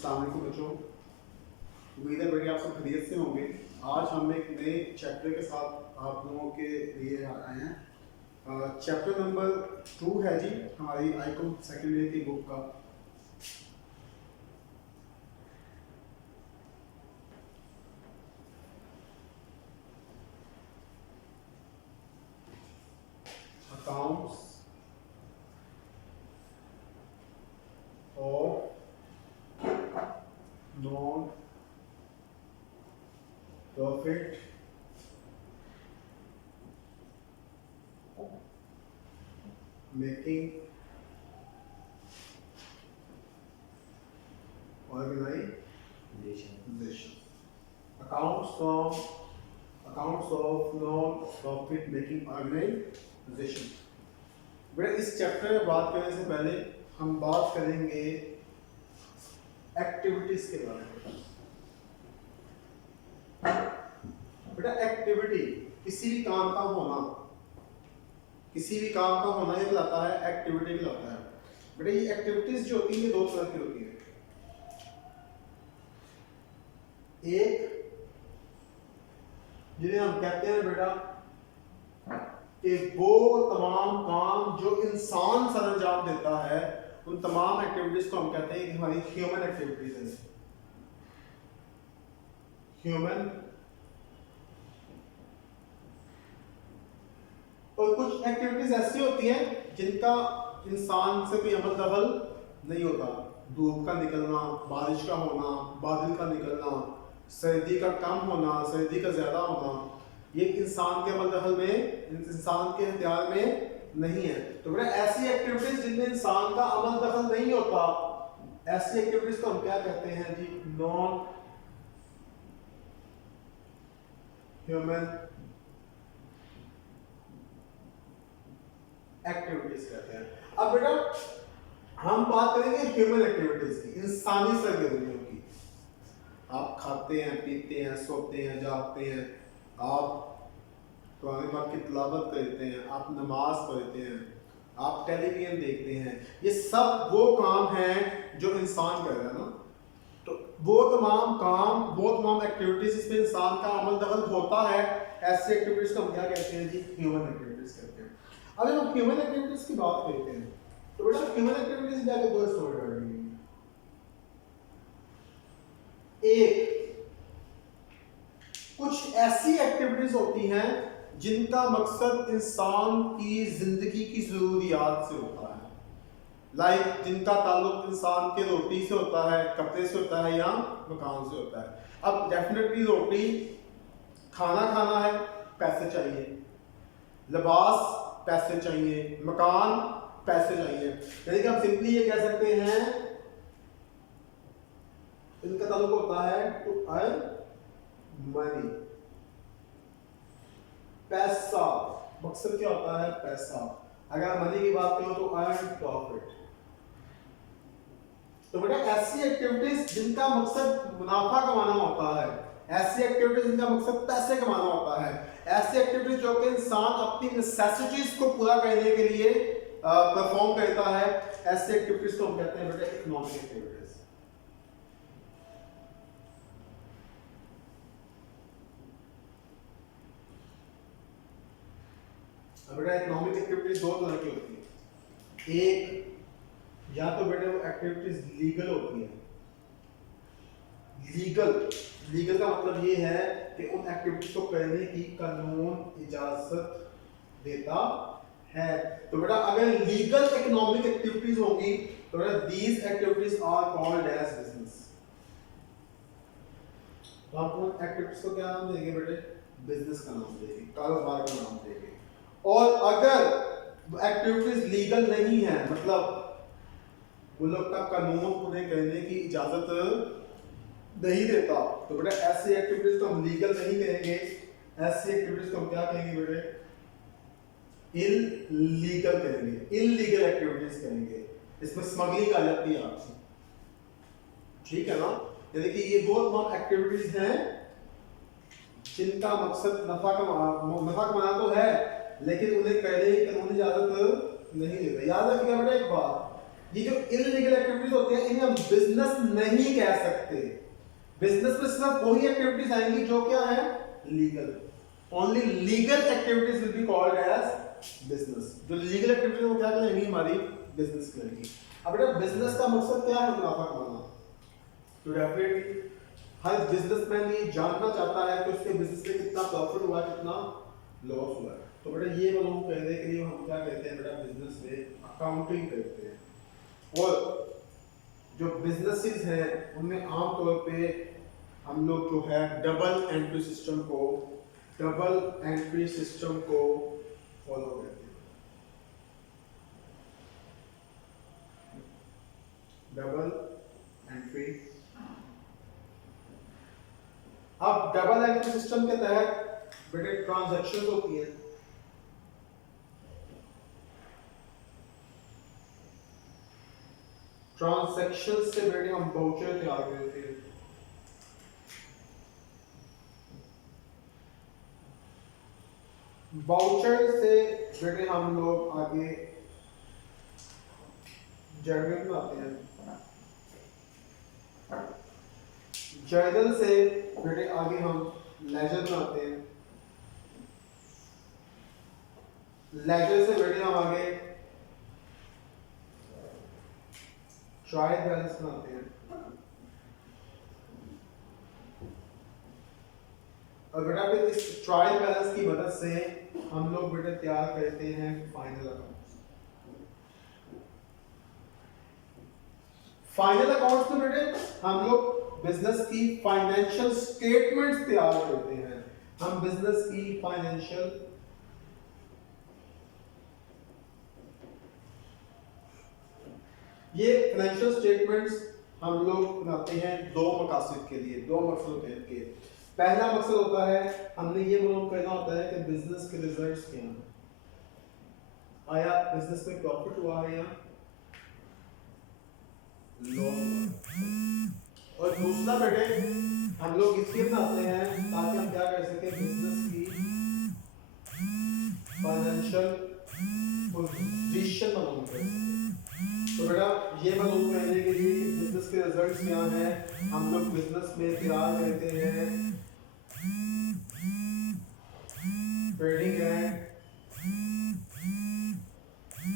अस्सलाम वालेकुम बच्चों, उम्मीद है बेटे आप सब खैरियत से होंगे। आज हम एक नए चैप्टर के साथ आप लोगों के लिए आए हैं। चैप्टर नंबर 2 है जी हमारी आईकॉम सेकेंड ईयर की बुक का। Accounts of non profit making organisation. Accounts of non profit making organisation. बेटा इस चैप्टर में बात करने से पहले हम बात करेंगे एक्टिविटीज के बारे में। बेटा एक्टिविटी किसी भी काम का होना, किसी भी काम का होना ये कहलाता है एक्टिविटी कहलाता है। बेटा ये एक्टिविटीज जो होती है ये दो तरह की होती है। एक जिन्हें हम कहते हैं बेटा कि वो तमाम काम जो इंसान सर अंजाम देता है उन तमाम एक्टिविटीज को हम कहते हैं कि हमारी ह्यूमन एक्टिविटीज है। ह्यूमन। और कुछ एक्टिविटीज ऐसी होती हैं जिनका इंसान से कोई अमल दखल नहीं होता। धूप का निकलना, बारिश का होना, बादल का निकलना, सर्दी का कम होना, सर्दी का ज्यादा होना, ये इंसान के अमल दखल में, इंसान के इख्तियार में नहीं है। तो बेटा ऐसी एक्टिविटीज जिनमें इंसान का अमल दखल नहीं होता, ऐसी एक्टिविटीज को हम क्या कहते हैं जी? नॉन ह्यूमन एक्टिविटीज कहते हैं। अब बेटा हम बात करेंगे ह्यूमन एक्टिविटीज की, इंसानी सरगर्मियों की। आप खाते हैं, पीते हैं, सोते हैं, जागते हैं, आप कुरान पाक की तिलावत करते हैं, आप नमाज पढ़ते हैं, आप टेलीविजन देखते हैं। ये सब वो काम हैं जो इंसान कर रहा है ना। तो वो तमाम काम, वो तमाम एक्टिविटीज जिसमें इंसान का अमल दखल होता है, ऐसी एक्टिविटीज को हम क्या कहते हैं जी? ह्यूमन एक्टिविटीज कहते हैं। अब जब हम ह्यूमन एक्टिविटीज की बात करते हैं तो बेटा ह्यूमन एक्टिविटीज जाके दो हिस्सों में बांटेंगे। एक, कुछ ऐसी एक्टिविटीज होती हैं जिनका मकसद इंसान की जिंदगी की जरूरियात से होता है। लाइक जिनका ताल्लुक इंसान के रोटी से होता है, कपड़े से होता है या मकान से होता है। अब डेफिनेटली रोटी, खाना खाना है, पैसे चाहिए, लिबास पैसे चाहिए, मकान पैसे चाहिए। यानी कि हम सिंपली ये कह सकते हैं इनका ताल्लुक होता है टू अर्न मनी। पैसा, मकसद क्या होता है? पैसा। अगर मनी की बात करो तो अर्न प्रॉफिट। तो बेटा ऐसी एक्टिविटीज जिनका मकसद मुनाफा कमाना होता है, ऐसी एक्टिविटीज जिनका मकसद पैसे कमाना होता है, ऐसी एक्टिविटीज जो कि इंसान अपनी नेसेसिटीज को पूरा करने के लिए परफॉर्म करता है, ऐसी एक्टिविटीज को हम कहते हैं बेटा इकोनॉमिक एक्टिविटीज। बेटा इकोनॉमिक एक्टिविटीज दो तरह की होती है। एक, या तो बेटा वो एक्टिविटीज लीगल होती है। लीगल का मतलब ये है कि उन एक्टिविटीज को करने की कानून इजाजत देता है। तो बेटा अगर लीगल इकोनॉमिक एक्टिविटीज होगी तो बेटा these activities are called as business. तो हम उन एक्टिविटीज को क्या नाम देंगे बेटे? बिजनेस का नाम देंगे, कारोबार का नाम देंगे। और अगर एक्टिविटीज लीगल नहीं है, मतलब मुल्क का कानून उन्हें करने की इजाजत नहीं देता, तो बेटा ऐसी एक्टिविटीज को हम लीगल नहीं कहेंगे, ऐसी एक्टिविटीज को हम क्या कहेंगे बेटे? इल्लीगल कहेंगे, इल्लीगल एक्टिविटीज कहेंगे। इसमें स्मगलिंग आ जाती है आपसे, ठीक है ना? यानी कि ये वो तमाम एक्टिविटीज हैं जिनका मकसद नफा कमाना तो है, लेकिन उन्हें करने की कानूनी इजाजत नहीं देता। याद रखिएगा बेटा एक बात ये जो इलीगल एक्टिविटीज होती हैं इन्हें हम बिजनेस नहीं कह सकते। बिजनेस में सिर्फ वही एक्टिविटीज आएंगी जो क्या है legal. Only legal activities will be called as business. जो लीगल एक्टिविटीज वो क्या कहलाएंगी हमारी बिजनेस कहलाएंगी। अब बेटा बिजनेस का मकसद क्या है मुनाफा कमाना। तो डेफिनेटली हर बिजनेसमैन ये जानना चाहता है कि उसके बिजनेस में कितना प्रॉफिट हुआ कितना लॉस हुआ। तो बेटा ये मैं लोगों को कहने के लिए हम क्या कहते हैं बेटा बिजनेस में अकाउंटिंग करते हैं। और जो बिजनेसेस हैं उनमें आमतौर पे हम लोग जो है डबल एंट्री सिस्टम को फॉलो करते हैं। Double entry. अब डबल एंट्री सिस्टम के तहत बेटे ट्रांजैक्शंस होती है। ट्रांजैक्शन से बेटे हम वाउचर तैयार करते हैं। वाउचर से बेटे हम लोग आगे जर्नल बनाते हैं। जर्नल से बेटे आगे हम लेजर बनाते हैं। लेजर से बेटे हम आगे ट्रायल बैलेंस बनाते हैं। और बेटा फिर इस ट्रायल बैलेंस की मदद से हम लोग बेटा तैयार करते हैं फाइनल अकाउंट्स। फाइनल अकाउंट्स में बेटे हम लोग बिजनेस की फाइनेंशियल स्टेटमेंट्स तैयार करते हैं। हम बिजनेस की फाइनेंशियल ये फाइनेंशियल स्टेटमेंट्स हम लोग बनाते हैं दो मकसद के लिए। दो मकसद होते हैं इनके। पहला मकसद होता है हमने ये मालूम करना होता है कि बिजनेस के रिजल्ट्स क्या हैं। आया बिजनेस में प्रॉफिट हुआ है या लॉस। और दूसरा बेटे हम लोग इसलिए बनाते हैं ताकि हम क्या कर सके बिजनेस की फाइनेंशियल पोजीशन मालूम कर सके। तो बेटा ये मालूम करने के लिए कि बिजनेस के रिजल्ट्स क्या हैं हम लोग बिजनेस में तैयार करते हैं trading and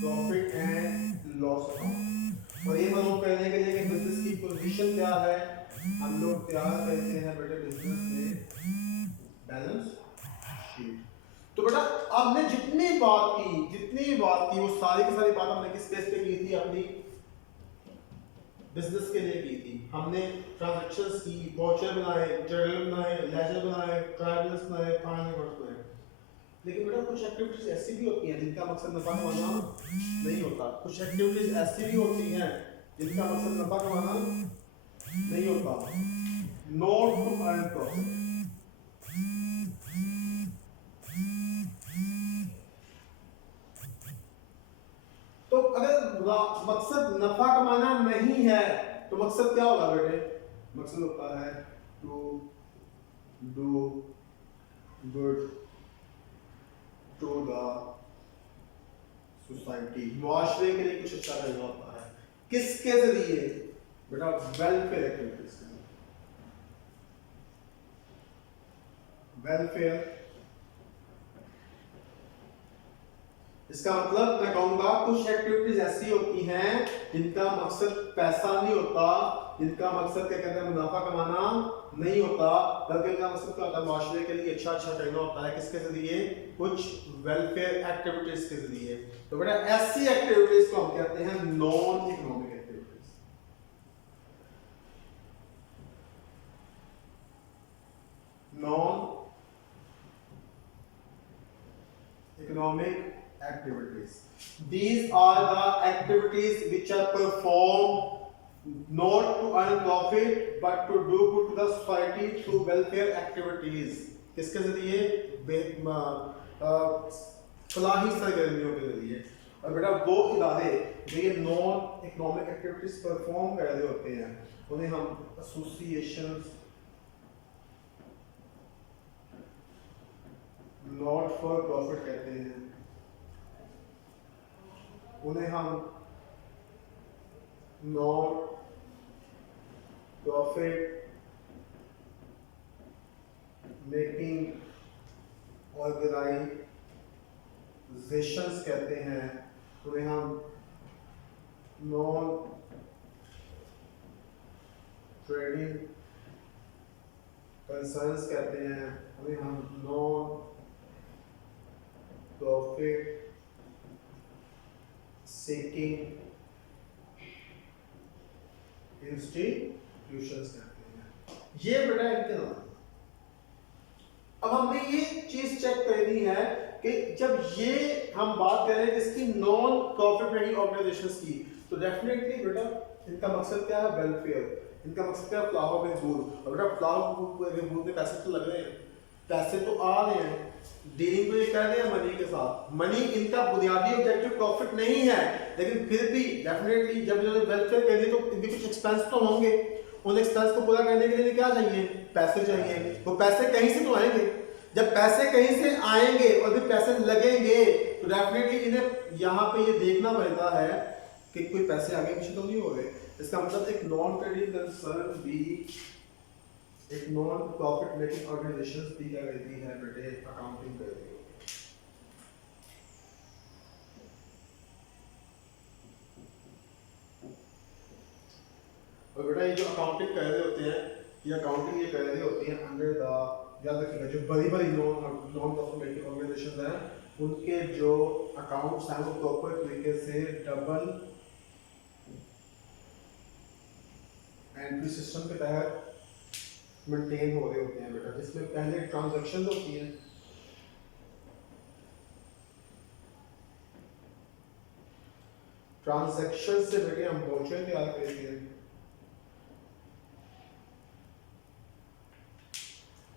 profit and loss account. और ये मालूम करने के लिए कि बिजनेस की पोजीशन क्या है हम लोग तैयार करते हैं बेटे बिजनेस में बैलेंस शीट। तो बेटा आपने जितनी बात की वो सारी की सारी बात हमने किस बेस पे की थी अपनी बिजनेस के लिए की थी। हमने ट्रांजैक्शंस की वाउचर बनाए जर्नल बनाए लेजर बनाए ट्रायल बैलेंस बनाए फाइनल अकाउंट्स बनाए। लेकिन बेटा कुछ एक्टिविटीज ऐसी भी होती हैं जिनका मकसद नफा कमाना नहीं होता। कुछ एक्टिविटीज ऐसी भी होती हैं जिनका मकसद नफा कमाना नहीं होता। Not to earn profit. तो अगर मकसद नफा कमाना नहीं है तो मकसद क्या होगा बेटे। मकसद होता है to do good to the society. मुआशरे के लिए कुछ अच्छा करना होता है। किसके जरिए बेटा वेलफेयर एक्टिविटीज के लिए। वेलफेयर इसका मतलब मैं कहूंगा कुछ एक्टिविटीज ऐसी होती हैं जिनका मकसद पैसा नहीं होता, जिनका मकसद क्या कहते हैं मुनाफा कमाना नहीं होता, बल्कि इनका मकसद क्या होता है माशरे के लिए अच्छा अच्छा करना होता है। किसके जरिए कुछ वेलफेयर एक्टिविटीज के जरिए। तो बेटा ऐसी एक्टिविटीज को हम कहते हैं non economic activities. Non economic activities. These are the activities which are performed not to earn profit but to do good to the society through welfare activities. किसके जरिए फलाही सरगर्मियों के जरिए। और बेटा वो इदारे जो ये नॉन इकोनॉमिक एक्टिविटीज परफॉर्म कर रहे होते हैं उन्हें हम एसोसिएशंस नॉट फॉर प्रॉफिट कहते हैं। उन्हें हम नॉन प्रॉफिट मेकिंग ऑर्गेनाइजेशंस कहते हैं, उन्हें हम नॉन ट्रेडिंग कंसर्न्स कहते हैं, उन्हें हम नॉन प्रॉफिट सीकिंग इंस्टीट्यूशंस कहते हैं। ये बेटा इनके नाम। अब हमने ये चीज चेक करनी है कि जब ये हम बात कर रहे हैं इसकी नॉन प्रॉफिट मेकिंग ऑर्गेनाइजेशंस की, तो डेफिनेटली बेटा इनका मकसद क्या है? वेलफेयर। इनका मकसद क्या है? फ्लावर में गुड। और बेटा फ्लावर में गुड में पैसे तो लग रहे हैं, पैसे तो आ रहे हैं, डीलिंग तो ये कर रहे हैं मनी के साथ। मनी इनका बुनियादी ऑब्जेक्टिव प्रॉफिट नहीं है, लेकिन फिर भी डेफिनेटली जब इन्होंने वेलफेयर कर दी तो इनके कुछ एक्सपेंस तो होंगे। उन एक्सपेंस को पूरा करने के लिए क्या चाहिए? पैसे चाहिए। वो पैसे कहीं से तो आएंगे। जब पैसे कहीं से आएंगे और भी पैसे लगेंगे तो डेफिनेटली इन्हें यहाँ पे ये देखना पड़ता है कि कोई पैसे आगे पीछे तो नहीं हो रहे। इसका मतलब एक नॉन ट्रेडिंग कंसर्न भी, एक नॉन प्रॉफिट मेकिंग ऑर्गेनाइजेशन भी क्या करती है बेटे? अकाउंटिंग करती है। और बेटा ये जो अकाउंटिंग कर रहे होते हैं, ये अकाउंटिंग ये कर रही होती है अंडर द, याद रखिएगा जो बड़ी बड़ी नॉन प्रॉफिट मेकिंग ऑर्गेनाइजेशन हैं उनके जो अकाउंट्स हैं वो प्रॉपर तरीके से डबल एंट्री सिस्टम के तहत मेंटेन हो रहे होते हैं बेटा, जिसमें पहले ट्रांजैक्शन होती है, ट्रांजैक्शन से बेटे हम वाउचर तैयार करते हैं,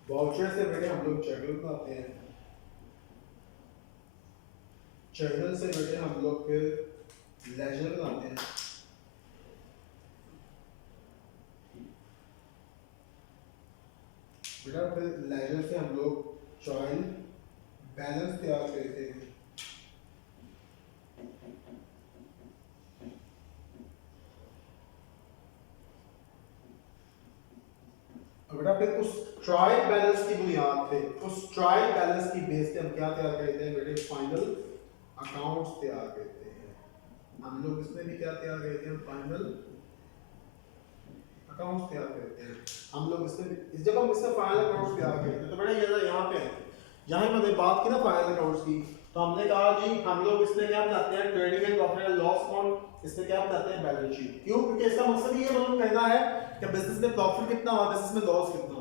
वाउचर से बेटे हम लोग जर्नल बनाते हैं, जर्नल से बेटे हम लोग फिर लेजर बनाते हैं, बेटा फिर लेजर से हम लोग ट्रायल बैलेंस तैयार करते हैं, बेटा फिर उस ट्रायल बैलेंस की बुनियाद पे, उस ट्रायल बैलेंस की बेस पे हम क्या तैयार करते हैं बेटे? फाइनल अकाउंट्स तैयार करते हैं। हम लोग इसमें भी क्या तैयार करते हैं? फाइनल अकाउंट्स तैयार करते हैं। हम लोग इसमें जब हम इसमें फाइनल अकाउंट्स तैयार करते हैं तो बेटा ये यहाँ पे यहाँ मैंने बात की ना फाइनल अकाउंट्स की, तो हमने कहा जी हम लोग इसमें क्या बनाते हैं? Trading and profit and loss account. इसमें क्या बनाते हैं? Balance sheet. क्यों? क्योंकि इसका मकसद ये मालूम करना है कि बिजनेस में प्रॉफिट कितना हुआ, बिजनेस में लॉस कितना हुआ।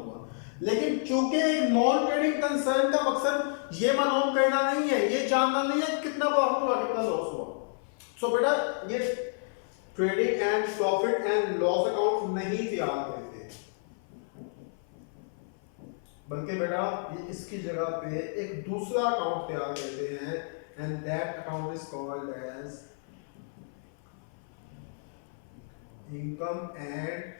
लेकिन चूंकि एक नॉन ट्रेडिंग कंसर्न का मकसद ये मालूम करना नहीं है, ये जानना नहीं है कितना प्रॉफिट हुआ कितना लॉस हुआ। सो बेटा ये trading and profit and loss account नहीं तैयार करते, बल्कि बेटा ये इसकी जगह पे एक दूसरा अकाउंट तैयार करते हैं, and that account is called as income and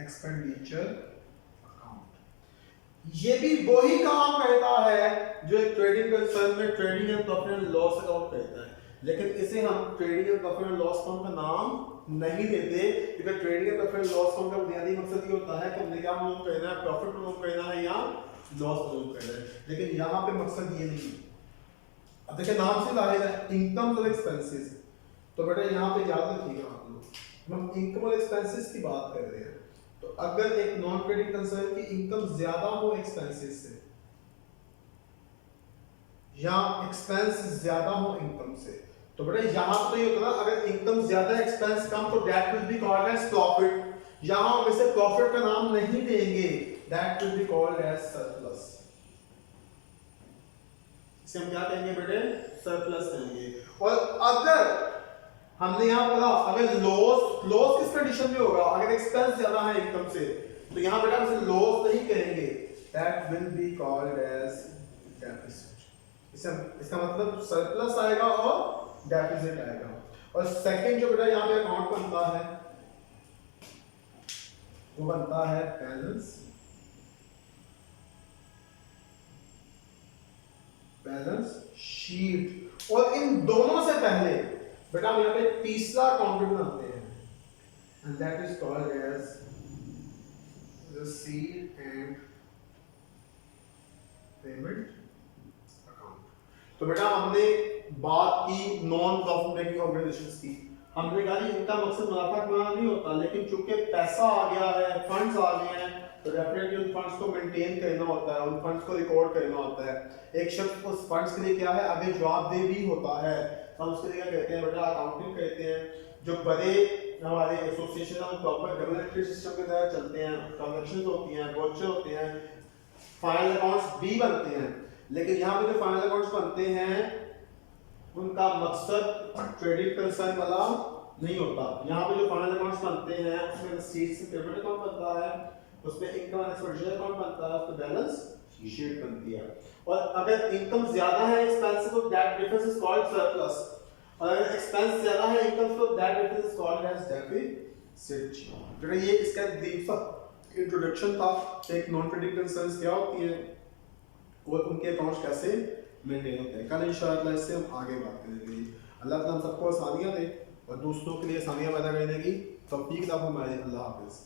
expenditure account. ये भी वही काम करता है जो एक ट्रेडिंग कंसर्न में trading and profit and loss account करता है, लेकिन इसे हम trading and profit and loss account का नाम नहीं देते, क्योंकि trading and profit and loss account का बुनियादी मकसद ये होता है कि हमने क्या मालूम करना है? प्रॉफिट मालूम करना है या लॉस मालूम करना है। लेकिन यहाँ पे मकसद ये नहीं है। अब देखिए नाम से जाहिर है इनकम और एक्सपेंसेस, तो बेटा यहाँ पे याद रखिएगा आप लोग हम इनकम और एक्सपेंसेस की बात कर रहे हैं। तो अगर एक नॉन ट्रेडिंग कंसर्न की इनकम ज्यादा हो एक्सपेंसेस से या एक्सपेंस ज्यादा हो इनकम से, तो बेटा यहां तो ये होता है अगर इनकम ज्यादा एक्सपेंस कम तो that will be called as profit. यहां हम इसे प्रॉफिट का नाम नहीं देंगे, that will be called as surplus. इसे हम क्या कहेंगे बेटे? सरप्लस कहेंगे। और अगर हमने यहां पढ़ा अगर लॉस किस कंडीशन में होगा? अगर एक्सपेंस ज्यादा है इनकम से, तो यहां बेटा हम इसे लॉस नहीं कहेंगे, that will be called as deficit. इसका मतलब सरप्लस आएगा और डेफिसिट आएगा। और सेकंड जो बेटा यहाँ पे अकाउंट बनता है वो बनता है बैलेंस बैलेंस शीट। और इन दोनों से पहले बेटा हम यहाँ पे तीसरा अकाउंट बनाते हैं and that is called as receipt and payment account. तो बेटा हमने बात की नॉन प्रॉफिट मेकिंग ऑर्गेनाइजेशंस की। हमने कहा कि इनका मकसद मुनाफा कमाना नहीं होता, लेकिन चूंकि पैसा आ गया है, फंड्स आ गए हैं, तो डेफिनेटली उन फंड्स को मेंटेन करना होता है, उन फंड्स को रिकॉर्ड करना होता है। एक शख्स उस फंड्स के लिए क्या है आगे जवाबदेह भी होता है। तो हम उसके लिए क्या कहते हैं बेटा अकाउंटिंग कहते हैं। जो बड़े हमारे एसोसिएशन हम प्रॉपर रेगुलेटरी सिस्टम के तहत चलते हैं, ट्रांजैक्शंस होती हैं, वॉचर होते हैं, फाइनल अकाउंट्स भी बनते हैं। लेकिन यहाँ पे जो फाइनल अकाउंट्स बनते हैं उनका मकसद ट्रेडिंग कंसर्न वाला नहीं होता। यहाँ पे जो फाइनल अकाउंट्स बनते हैं उसमें रिसीट्स से पेमेंट अकाउंट बनता है, उसमें इनकम एंड एक्सपेंडिचर अकाउंट बनता है, उसमें बैलेंस शीट बनती है। और अगर इनकम ज्यादा है एक्सपेंस से तो that difference is called surplus, और अगर एक्सपेंस ज्यादा है इनकम तो that difference is called as deficit. तो ये इसका डीप इंट्रोडक्शन था एक नॉन ट्रेडिंग कंसर्न्स क्या होती है और उनके अकाउंट्स कैसे मेंटेन होते हैं। कल इंशाअल्लाह इससे हम आगे बात करेंगे। अल्लाह ताला हम सबको आसानियां दे और दूसरों के लिए आसानियां पैदा करने की तौफीक अता फरमाए। अल्लाह हाफिज़।